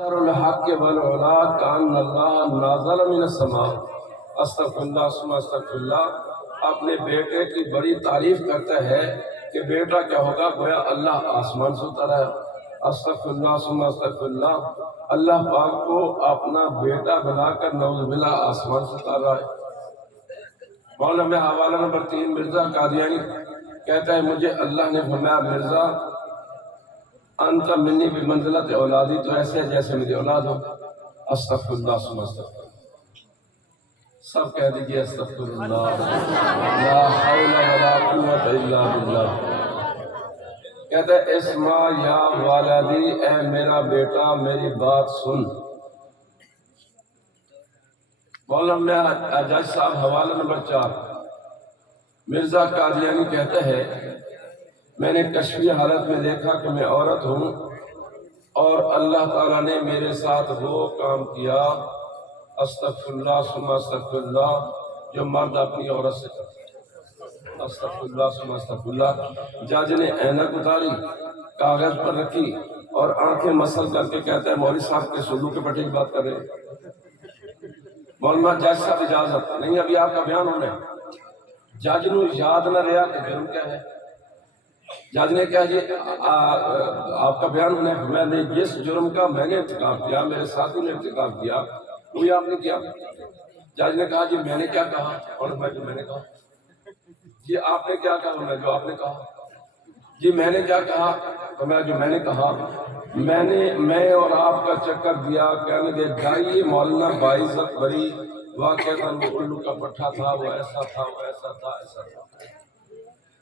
الحق والعلا کان اللہ نازل من السماء استغفر اللہ ثم استغفر اللہ۔ اپنے بیٹے کی بڑی تعریف کرتا ہے کہ بیٹا کیا ہوگا، گویا اللہ آسمان سے اترا ہے۔ استغفر اللہ ثم استغفر اللہ، اللہ پاک کو اپنا بیٹا بنا کر نعوذ باللہ آسمان سے اتارا ہے۔ مولانا میں حوالہ نمبر 3 مرزا قادیانی کہتا ہے مجھے اللہ نے فرمایا مرزا انت منی بمنزلت اولادی، تو ایسے جیسے میری اولاد ہو۔ استغفر اللہ ثم استغفر اللہ، سب کہہ دیجئے استغفر اللہ، لا حول ولا قوت الا باللہ۔ کہتا ہے اسمع یا والدی، اے میرا بیٹا میری بات سن۔ مولانا اجاز صاحب حوالہ نمبر 4 مرزا قادیانی کہتا ہے میں نے کشفی حالت میں دیکھا کہ میں عورت ہوں اور اللہ تعالیٰ نے میرے ساتھ وہ کام کیا استغفر اللہ ثم استغفر اللہ جو مرد اپنی عورت سے کرتا ہے۔ استغفر اللہ ثم استغفر اللہ۔ جج نے اینک اتاری، کاغذ پر رکھی اور آنکھیں مسل کر کے کہتا ہے مولوی صاحب کے سلوک کے بٹے کی بات کر رہے ہیں۔ مولانا جج صاحب اجازت نہیں، ابھی آپ کا بیان ہونا ہے۔ جج نو یاد نہ رہا کہ جرم کیا ہے۔ جج نے کہا جی آپ کا بیان ہونا ہے، میں نے جس جرم کا میں نے ارتکاب کیا، میرے ساتھی نے ارتکاب کیا، وہی آپ نے کیا۔ جج نے کہا جی میں نے کیا کہا، اور میں نے کہا جی آپ نے کیا کہا، میں جو آپ نے کہا جی میں نے کیا کہا، تو میں جو میں نے کہا میں اور آپ کا چکر دیا، کہنے دے جائیے مولانا باعزت بری واقعہ وہ الو کا پٹھا تھا، وہ ایسا تھا، وہ ایسا تھا، ایسا تھا۔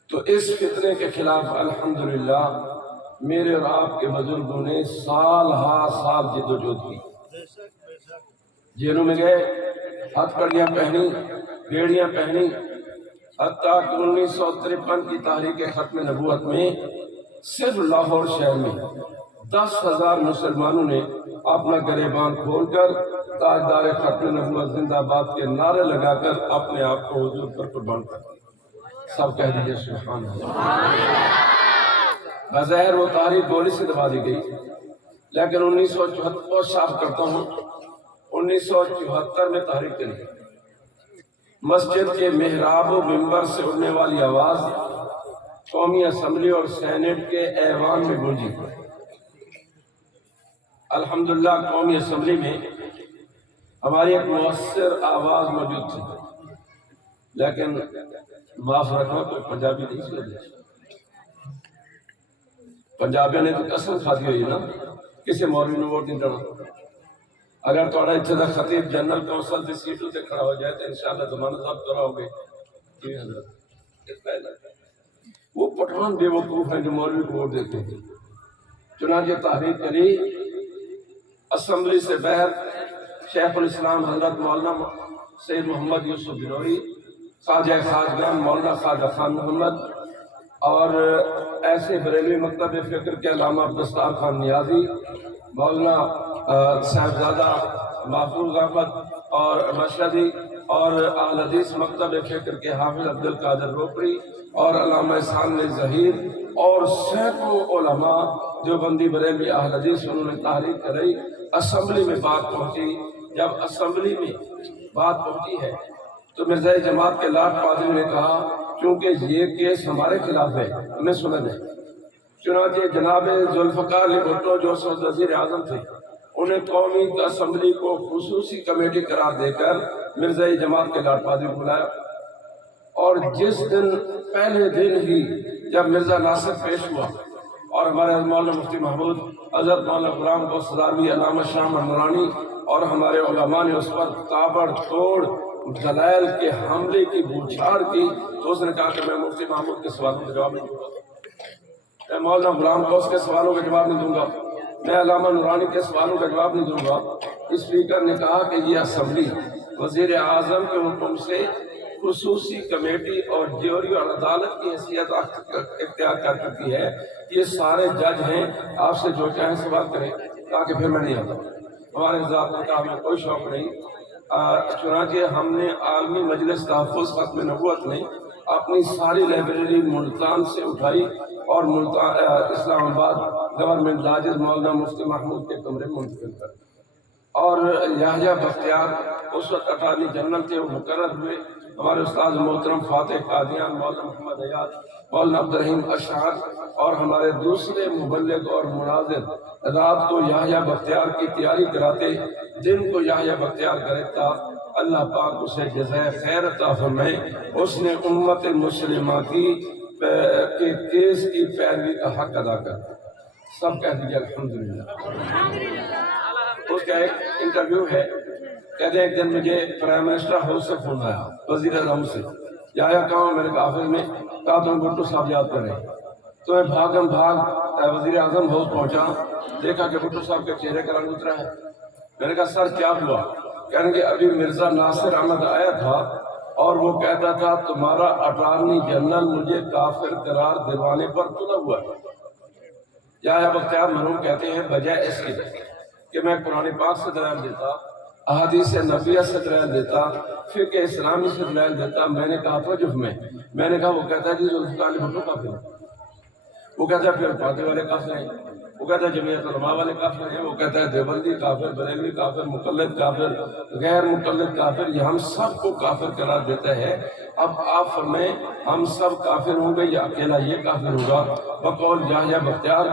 تو اس فتنے کے خلاف الحمدللہ میرے اور آپ کے بزرگوں نے سال ہا سال جد و جہد کی، جیلوں میں گئے، ہتھ کڑیاں پہنی، بیڑیاں پہنی، حتیٰ کہ 1953 کی تحریک ختم نبوت میں صرف لاہور شہر میں 10,000 مسلمانوں نے اپنا گریبان کھول کر تاجدار ختم نبوت زندہ آباد کے نعرے لگا کر اپنے آپ کو حضور پر قربان کر دیا۔ سب کہہ دیجئے سبحان اللہ۔ بظاہر وہ تحریک گولی سے دبا دی گئی، لیکن 1974 صاف کرتا ہوں 1974 میں تحریک چلی۔ مسجد کے محراب و منبر سے اڑنے والی آواز قومی اسمبلی اور سینٹ کے ایوان میں گونجی۔ الحمدللہ قومی اسمبلی میں ہماری ایک مؤثر آواز موجود تھی، لیکن معاف رکھنا کوئی پنجابی نہیں سی، پنجابیوں نے تو قسم کھا دی ہوئی نا کسی مولوی نے ووٹ نہیں دینا۔ اگر تھوڑا اتنے دا خطیب جنرل کونسل کی سیٹوں سے کھڑا ہو جائے تو انشاءاللہ ضمانت ضبط کراؤ گے۔ وہ پٹھان بے وقوف ہیں جو مولوی کو ووٹ دیتے ہیں۔ چنانچہ تحریک چلی، اسمبلی سے باہر شیخ الاسلام حضرت مولانا سید محمد یوسف بنوری، خواجہ خواجگان مولانا خواجہ خان محمد اور ایسے بریلوی مکتب فکر کے علامہ عبدالستار خان نیازی، مولانا صاحبزادہ محفوظ احمد اور مشہدی اور اہل حدیث مکتب فکر کے حافظ عبدالقادر روپڑی اور علامہ احسان ظہیر اور سینکڑوں علماء دیوبندی بریلوی اہل حدیث انہوں نے تحریک کرائی۔ اسمبلی میں بات پہنچی، جب اسمبلی میں بات پہنچی ہے تو مرزا جماعت کے لاٹ پادری نے کہا کیونکہ یہ کیس ہمارے خلاف ہے ہمیں سنا جائے۔ چنانچہ جناب ذوالفقار علی بھٹو جو وزیر اعظم تھے انہیں قومی اسمبلی کو خصوصی کمیٹی قرار دے کر مرزا جماعت کے لاٹ پادری کو بلایا، اور جس دن پہلے دن ہی جب مرزا ناصر پیش ہوا اور ہمارے مولانا مفتی محمود حضرت مولانا غلام غوث ہزاروی، علامہ شاہ نورانی اور ہمارے علماء نے اس پر تابڑ توڑ دلائل کے حملے کی بوچھاڑ کی، تو اس نے کہا کہ میں مفتی محمود کے سوالوں کا جواب نہیں دوں گا، میں مولانا غلام غوث کے سوالوں کا جواب نہیں دوں گا، میں علامہ نورانی کے سوالوں کا جواب نہیں دوں گا۔ اسپیکر نے کہا کہ یہ اسمبلی وزیر اعظم کے حکم سے خصوصی کمیٹی اور جوری اور عدالت کی حیثیت اختیار کر چکی ہے، یہ سارے جج ہیں، آپ سے جو چاہیں سوال کریں، تاکہ پھر میں نہیں آتا۔ ہمارے ذات نے کہا ہمیں کوئی شوق نہیں۔ چنانچہ ہم نے عالمی مجلس تحفظ ختم نبوت میں اپنی ساری لائبریری ملتان سے اٹھائی اور اسلام آباد گورنمنٹ لاجز مولانا مفتی محمود کے کمرے منتقل کر دیا۔ اور یحییٰ بختیار اس وقت اٹارنی جنرل تھے، وہ مقرر ہوئے۔ ہمارے استاد محترم فاتح قادیان، مولانا محمد حیات، مولانا عبد الرحیم اشعر اور ہمارے دوسرے مبلغ اور مناظر رات کو یحییٰ بختیار کی تیاری کراتے، دن کو یحییٰ بختیار کرتا۔ اللہ پاک اسے جزائے خیر عطا فرمائے۔ اس نے امت مسلمہ کی کے کیس کی پیروی کا حق ادا کر دیا۔ سب کہہ دیجیے الحمدللہ۔ اس کا ایک انٹرویو ہے، کہتے ہیں ایک دن مجھے پرائم منسٹر ہاؤس سے فون آیا، وزیر اعظم سے، یا کہاں میں نے کہا آفس میں، کہا تم بھٹو صاحب یاد کر رہے ہیں۔ تو میں بھاگم بھاگ وزیر اعظم ہاؤس پہنچا، دیکھا کہ بھٹو صاحب کے چہرے کا رنگ اترا ہے۔ میں نے کہا سر کیا ہوا؟ کہنے کہ ابھی مرزا ناصر احمد آیا تھا اور وہ کہتا تھا تمہارا اٹارنی جنرل مجھے کافر قرار دیوانے پر تلا ہوا ہے۔ یحییٰ بختیار مرحوم کہتے ہیں بجائے اس کے کہ میں قرآن پاک سے دلائل دیتا، احادیث نبویہ سے دلائل دیتا، فقہ اسلامی سے دلائل دیتا، میں نے کہا توجہ میں نے کہا وہ کہتا ہے جی ذوالفقار علی بھٹو کافر ہے، وہ کہتا ہے پھر فاتح والے کافر ہیں، وہ کہتا ہے جمعیت علماء والے کافر ہیں، وہ کہتا ہے دیوبندی کافر، بریلوی کافر، مقلد کافر، غیر مقلد کافر، یہ ہم سب کو کافر قرار دیتا ہے۔ اب آپ فرمائیں ہم سب کافر ہوں گے یا اکیلا یہ کافر ہوگا؟ بقول یحییٰ بختیار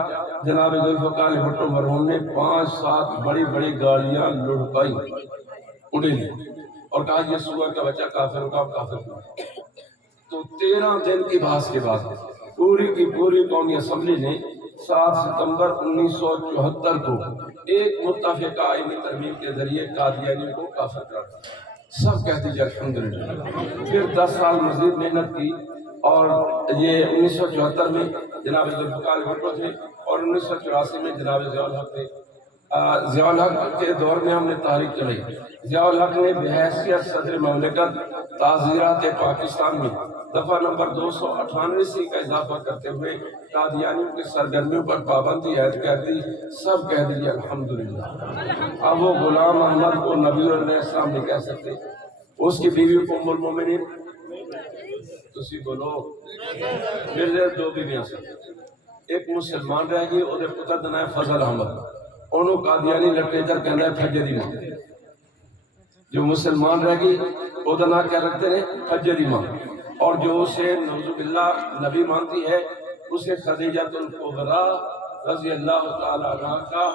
جناب ذوالفقار علی بھٹو مرحوم نے 5-7 بڑی بڑی گاڑیاں لڑکائی اڑے لی اور کہا یہ سور کا بچہ کافر ہوگا، اب کافر ہوگا۔ تو 13 دن کی بحث کے بعد پوری کی پوری قومی اسمبلی نے 7 ستمبر 1974 کو ایک متفقہ آئینی ترمیم کے ذریعے قادیانی کو کافر قرار دیا۔ سب کہہ دیجیے الحمدللہ۔ پھر 10 سال مزید محنت کی اور یہ 1974 میں جناب ذوالفقار علی بھٹو تھے اور 1984 میں جناب ضیاء الحق تھے۔ ضیاء الحق کے دور میں ہم نے تحریک چلائی۔ ضیاء الحق نے بحیثیت صدر مملکت تعزیرات پاکستان میں دفعہ نمبر 298 کا اضافہ کرتے ہوئے قادیانیوں کی سرگرمیوں پر پابندی عائد کر دی۔ سب کہہ دیجیے الحمدللہ۔ اب وہ غلام احمد کو نبی علیہ السلام نہیں کہہ سکتے، اس کی بیوی کو ام المومنین، تسی بولو میرے 2 بیویاں سن، ایک مسلمان رہ گئی، اور پتر دا نام فضل احمد، انہوں قادیانی لٹریچر کہنا ہے فجری ماں۔ جو مسلمان رہ گئی وہ دا نام کیا رکھتے ہیں؟ فجری ماں۔ اور جو اسے نعوذ باللہ نبی مانتی ہے اسے خدیجہ الکبریٰ رضی اللہ تعالی عنہ کا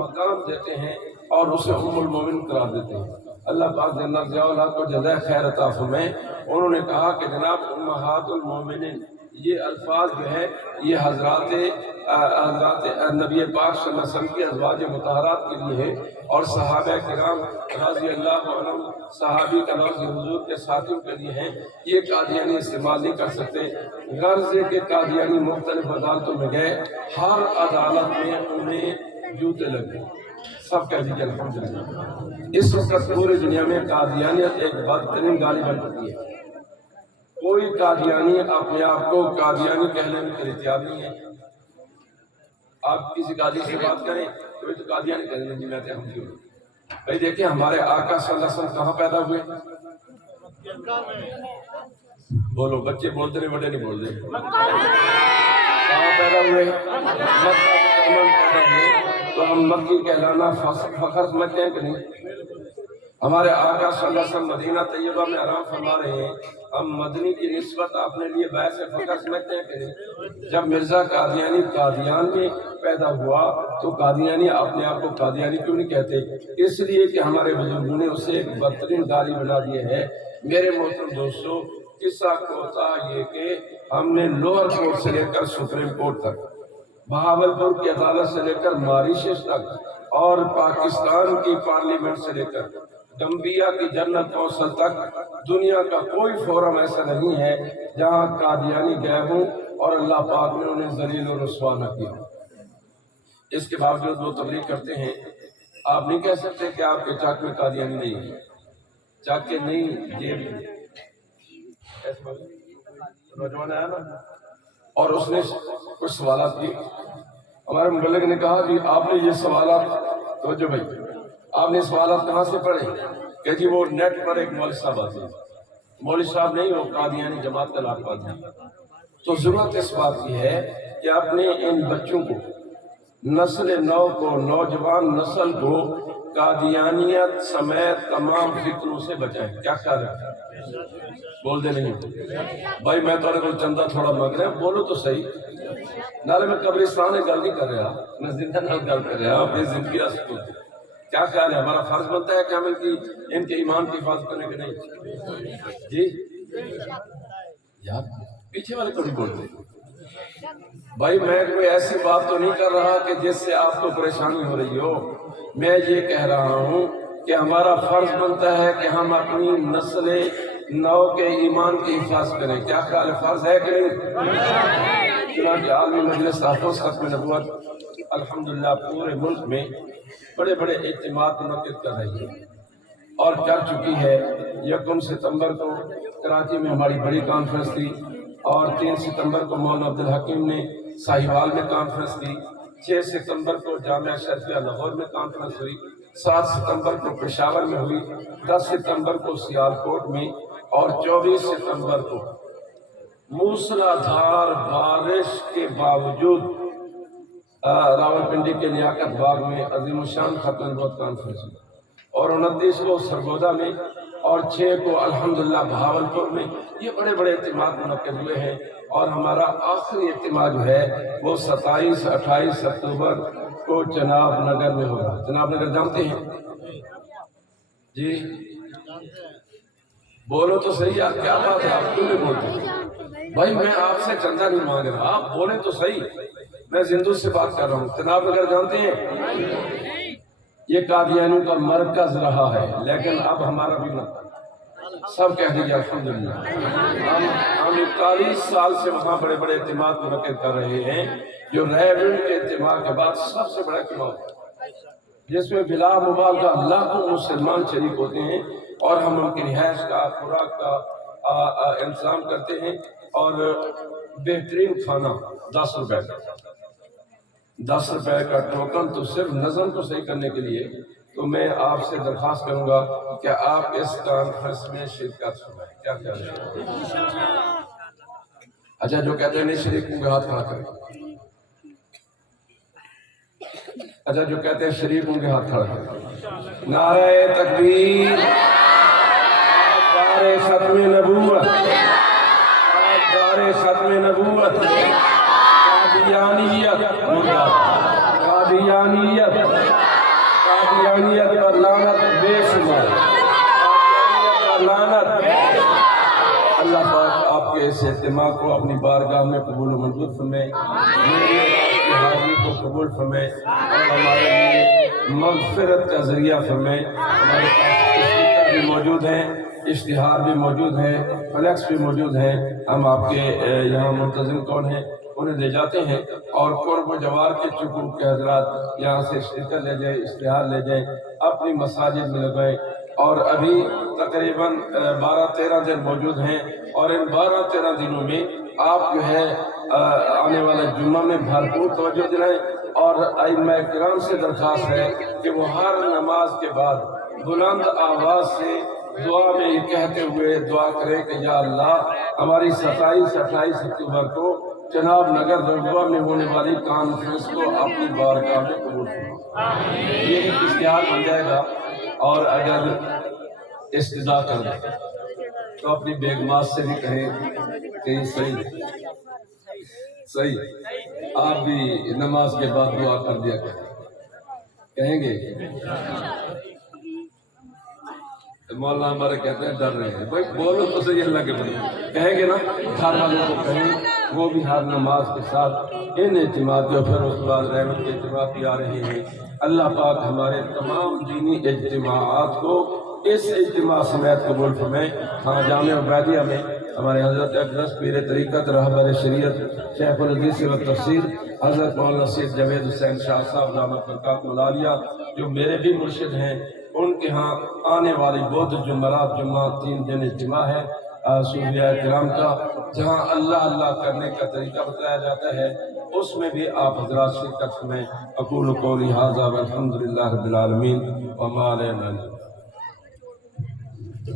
مقام دیتے ہیں اور اسے ام المومن قرار دیتے ہیں۔ اللہ پاک جناب ضیاء الحق کو جزائے خیر عطا فرمائے۔ انہوں نے کہا کہ جناب امہات المومنین یہ الفاظ جو ہے یہ حضرات نبی پاک صلی اللہ علیہ وسلم کی ازواج مطہرات کے لیے ہے، اور صحابہ کرام رضی اللہ عنہم صحابی کا لفظ حضور کے ساتھیوں کے لیے ہیں، یہ قادیانی استعمال نہیں کر سکتے۔ غرض ہے کہ قادیانی مختلف عدالتوں میں گئے، ہر عدالت میں انہیں جوتے لگے۔ سب کہہ دیجیے الحمدللہ۔ اس وقت پوری دنیا میں قادیانیت ایک بدترین گالی بن چکی ہے۔ کوئی قادیانی اپنے آپ کو قادیانی کہنے کے لیے تیار نہیں ہے۔ آپ کسی قادی سے بات کریں تو تو قادیانی کہنے لیں، جی میں ہم کیوں؟ بھائی دیکھیں ہمارے آقا صلی اللہ علیہ وسلم کہاں پیدا ہوئے؟ بولو، بچے بولتے نہیں، بڑے نہیں بول رہے۔ کہاں پیدا ہوئے؟ مکہ میں پیدا ہوئے۔ تو ہم مکی کہلانا فخر سمجھتے ہیں کہ نہیں؟ ہمارے آقا صلی اللہ علیہ وسلم مدینہ طیبہ میں آرام فرما رہے ہیں، ہم مدنی کی نسبت اپنے لیے باعث فخر سمجھتے ہیں کہ نہیں؟ جب مرزا قادیانی قادیان میں پیدا ہوا تو قادیانی اپنے آپ کو قادیانی کیوں نہیں کہتے؟ اس لیے کہ ہمارے بزرگوں نے اسے ایک بدترین گالی بنا دی ہے۔ میرے محترم دوستو، قصہ ہوتا یہ کہ ہم نے لوور کورٹ سے لے کر سپریم کورٹ تک، بہاولپور کی عدالت سے لے کر ماریشس تک، اور پاکستان کی پارلیمنٹ سے لے کر گمبیا کی جنرل کونسل تک، دنیا کا کوئی فورم ایسا نہیں ہے جہاں قادیانی گئے ہوں اور اللہ پاک نے انہیں ذلیل و رسوا نہ کیا۔ اس کے باوجود وہ تبلیغ کرتے ہیں۔ آپ نہیں کہہ سکتے کہ آپ کے چاک میں قادیانی نہیں ہے، چاک کے نہیں جیب نوجوان آیا نا اور اس نے کچھ سوالات کی، ہمارے مبلغ نے کہا کہ آپ نے یہ سوالات توجہ بھائی، آپ نے سوالات کہاں سے پڑھے؟ کہ جی وہ نیٹ پر ایک مولوی صاحب آتے ہیں، مولوی صاحب نہیں، وہ قادیانی جماعت کا لاکھ بات ہے۔ تو ضرورت اس بات کی ہے کہ اپنے ان بچوں کو، نسل نو کو، نوجوان نسل کو قادیانیت سمیت تمام فتنوں سے بچائیں۔ کیا خیال ہے؟ بول دے نہیں بھائی، میں تو چندہ تھوڑا مانگ رہا ہوں، بولو تو صحیح۔ نالے میں قبرستان گل نہیں کر رہا، میں زندہ نال گل کر رہا ہوں، اپنی زندگی کو۔ کیا خیال ہے؟ ہمارا فرض بنتا ہے کہ ہم ان کے ایمان کی حفاظت کرنے کے نہیں؟ جی یار پیچھے والے کو نہیں بولتے بھائی، میں کوئی ایسی بات تو نہیں کر رہا کہ جس سے آپ کو پریشانی ہو رہی ہو۔ میں یہ کہہ رہا ہوں کہ ہمارا فرض بنتا ہے کہ ہم اپنی نسل نو کے ایمان کی حفاظت کریں۔ کیا خیال ہے؟ فرض ہے کہ نہیں؟ چنانچہ عالمی مجلس تحفظ ختم نبوت الحمدللہ پورے ملک میں بڑے بڑے اجتماعات منعقد کر رہی ہے اور کر چکی ہے۔ 1 ستمبر کو کراچی میں ہماری بڑی کانفرنس تھی، اور 3 ستمبر کو مولانا عبدالحکیم نے ساہیوال میں کانفرنس دی، 6 ستمبر کو جامعہ شرعیہ لاہور میں کانفرنس ہوئی، 7 ستمبر کو پشاور میں ہوئی، 10 ستمبر کو سیالکوٹ میں، اور 24 ستمبر کو موسلادھار بارش کے باوجود راولپنڈی کے لیاقت باغ میں عظیم الشان ختم نبوت کانفرنس ہوئی، اور 29 کو سرگودا میں، اور 6 کو الحمدللہ بہاولپور میں۔ یہ بڑے بڑے اجتماعات منعقد ہوئے ہیں، اور ہمارا آخری اجتماع جو ہے وہ 27-28 اکتوبر کو جناب نگر میں ہوگا۔ جناب نگر جانتے ہیں؟ جی بولو تو صحیح یار، کیا بات ہے، آپ کیوں نہیں بولتے؟ بھائی میں آپ سے چندہ نہیں مانگ رہا، آپ بولیں تو صحیح، میں زندو سے بات کر رہا ہوں۔ جناب نگر جانتے ہیں؟ یہ قادیانیوں کا مرکز رہا ہے، لیکن اب ہمارا بھی مرکز، سب کہہ دیجیے الحمدللہ۔ ہم 41 سال سے وہاں بڑے بڑے اجتماعات منعقد کر رہے ہیں، جو ریونڈ کے اجتماع کے بعد سب سے بڑا اجتماع ہے، جس میں بلا مبالغہ لاکھوں مسلمان شریک ہوتے ہیں، اور ہم ان کی رہائش کا، خوراک کا انتظام کرتے ہیں، اور بہترین کھانا 10 روپے کا، 10 روپے کا ٹوکن، تو صرف نظم کو صحیح کرنے کے لیے۔ تو میں آپ سے درخواست کروں گا کہ آپ اس کانفرنس میں شرکت فرمائیں۔ کیا خیال ہے؟ اچھا، جو کہتے ہیں نہیں شریک ہوں گے ہاتھ کھڑا کریں۔ اچھا، جو کہتے ہیں شریک ہوں گے ہاتھ کھڑا کریں۔ نعرہ تکبیر، دار ختم نبوت، دار ختم نبوت، قادیانیت مردہ، قادیانیت پر لعنت بے شمار، قادیانیت پر لعنت۔ اللہ پاک آپ کے اس اجتماع کو اپنی بارگاہ میں قبول و منظور فرمائے، میری اور آپ کی حاضری کو قبول فرمائے، اور ہمارے لیے مغفرت کا ذریعہ فرمائے۔ ہمارے پاس اسپیکر بھی موجود ہیں، اشتہار بھی موجود ہیں، فلیکس بھی موجود ہیں، ہم آپ کے یہاں منتظم کون ہیں انہیں دے جاتے ہیں، اور قرب و جوار کے چکور کے حضرات یہاں سے اسٹیکر لے جائیں، اشتہار لے جائیں، اپنی مساجد میں لگائیں۔ اور ابھی تقریباً 12-13 دن موجود ہیں، اور ان 12-13 دنوں میں آپ جو ہے آنے والے جمعہ میں بھرپور توجہ دلائیں، اور ائمہ کرام سے درخواست ہے کہ وہ ہر نماز کے بعد بلند آواز سے دعا میں یہ کہتے ہوئے دعا کریں کہ یا اللہ ہماری 27-28 اکتوبر کو جناب نگر درگاہ میں ہونے والی کانفرنس کو اپنی بارگاہ میں قبول فرما۔ یہ ایک اشتہار بن جائے گا، اور اگر استدعا کر دیں تو اپنی بیگمات سے بھی کہیں کہ یہ صحیح آپ بھی نماز کے بعد دعا کر دیا کہیں گے؟ مولانا ہمارے کہتے ہیں ڈر رہے ہیں، بھائی بولو تو صحیح، اللہ کے بندے کہیں گے نا، گھر والوں کو کہیں، وہ بھی ہر نماز کے ساتھ ان اجتماعات جو پھر اس بعد رحمت کے اجتماعات بھی آ رہے ہیں۔ اللہ پاک ہمارے تمام دینی اجتماعات کو اس اجتماع سمیت قبول فرمائے۔ ہاں، جامعہ عبیدیہ میں ہمارے حضرت اقدس پیر طریقت رہبر شریعت شیخ الحدیث و تفسیر حضرت مولانا سید جاوید حسین شاہ صاحب دامت برکاتہ العالیہ، جو میرے بھی مرشد ہیں، ان کے ہاں آنے والی بدھ جمعرات جمعہ 3 دن اجتماع ہے صوفیاء کرام کا، جہاں اللہ اللہ کرنے کا طریقہ بتایا جاتا ہے، اس میں بھی آپ حضرات شرکت میں۔ اقول قولی ھذا والحمد للہ رب العالمین وما علینا۔